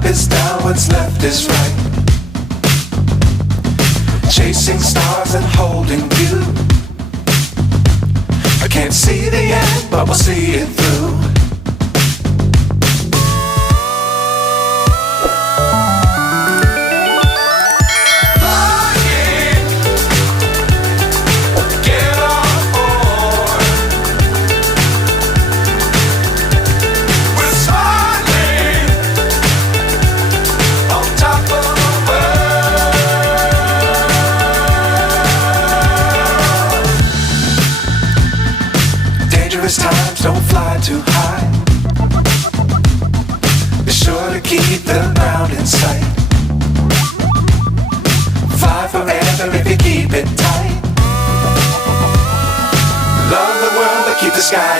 up is down, what's left is right. Chasing stars and holding you. I can't see the end, but we'll see it through. Times don't fly too high. Be sure to keep the ground in sight. Fly forever if you keep it tight. Love the world but keep the sky